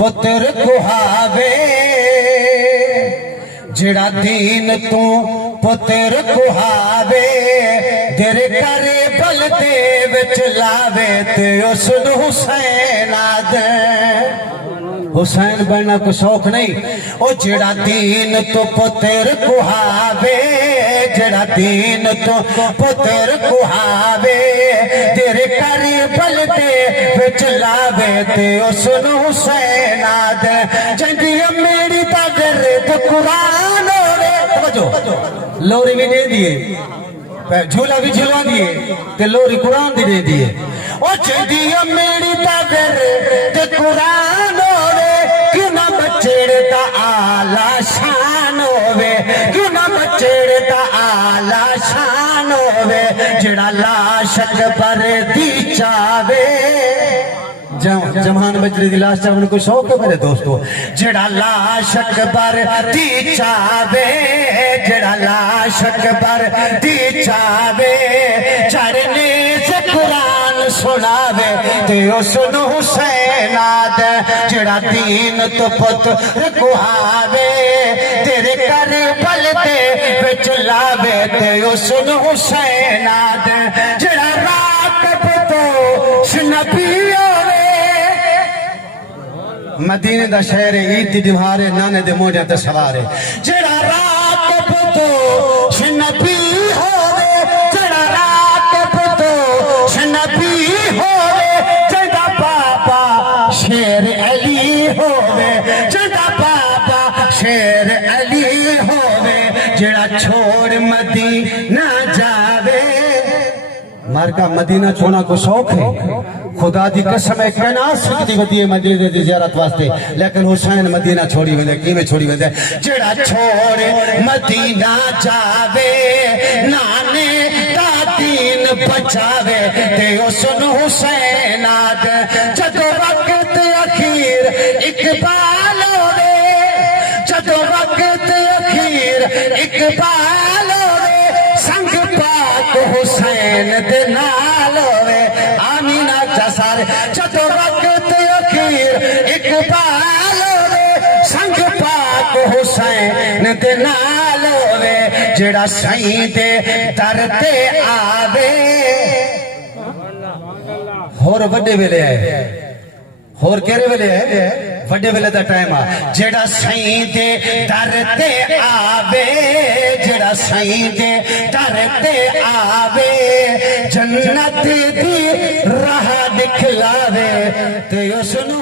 पुत्र कुहावे जेड़ा दीन तू पुत्र कुहावे दिल करे बलदेव चलावे ते उसनु हुसैन आदे हुसैन बनना को शौक नहीं ओ जेड़ा दीन तो पुत्र कुहावे जेड़ा दीन तो पुत्र कुहावे तेरे करे बलदेव चलावे ते उसनु हुसैन आदे जंदी मेरी तागर तो कुरान होवे लोरी भी दे दिए झूला भी झुलवा दिए ते लोरी कुरान भी दे दिए ओ जंदी मेरी तागर ते कुरान होवे क्यों ना बचेड़ता आला शान होवे क्यों ना बचेड़ता आला शान होवे जेड़ा लाशक पर दी चावे जमान बजरी दी लाश चावन को शौक है मेरे दोस्तों जेड़ा लाशक पर दी चावे जेड़ा लाशक पर दी चावे चरने से कुरान सुनावे ते उसनु हुसैन आदे जेड़ा दीन तो पुत्र कुहावे तेरे करे बलदे विच लावे ते उसनु हुसैन आदे जेड़ा रात तो नबी मदीने दा शहर ईद दी दीवार नाने दे मोढ़े ते सवार जेड़ा रात पुतो नबी होवे जेड़ा रात पुतो नबी होवे जेड़ा बाबा शेर अली होवे जेड़ा बाबा शेर अली होवे जेड़ा छोड़ मदीना जावे मारका मदीना छोड़ना को शौक है खुदा दी कसम है कहना सकती होती है मदीने दी ज़ियारत वास्ते लेकिन हुसैन मदीना छोड़ी वेंदे किवें छोड़ी वेंदे जेड़ा छोड़ मदीना जावे नाने दा दीन बचावे ते उसनु हुसैन आदे जदों वक्त अखीर इकबाल होवे जदों वक्त अखीर इकबाल होवे संग पाक हुसैन दे नाल होवे आमीना सारे जदों वक्त अखीर इकबाल होवे संग पाक हुसैन दे नाल होवे जेड़ा सईं दे दर ते आवे होर वड्डे वेले है होर केरे वेले है वड्डे वेले दा टाइम आ जेड़ा सईं दे दर ते आवे जेड़ा सईं दे दर ते आवे जन्नत दी राह दिखलावे ते उसनु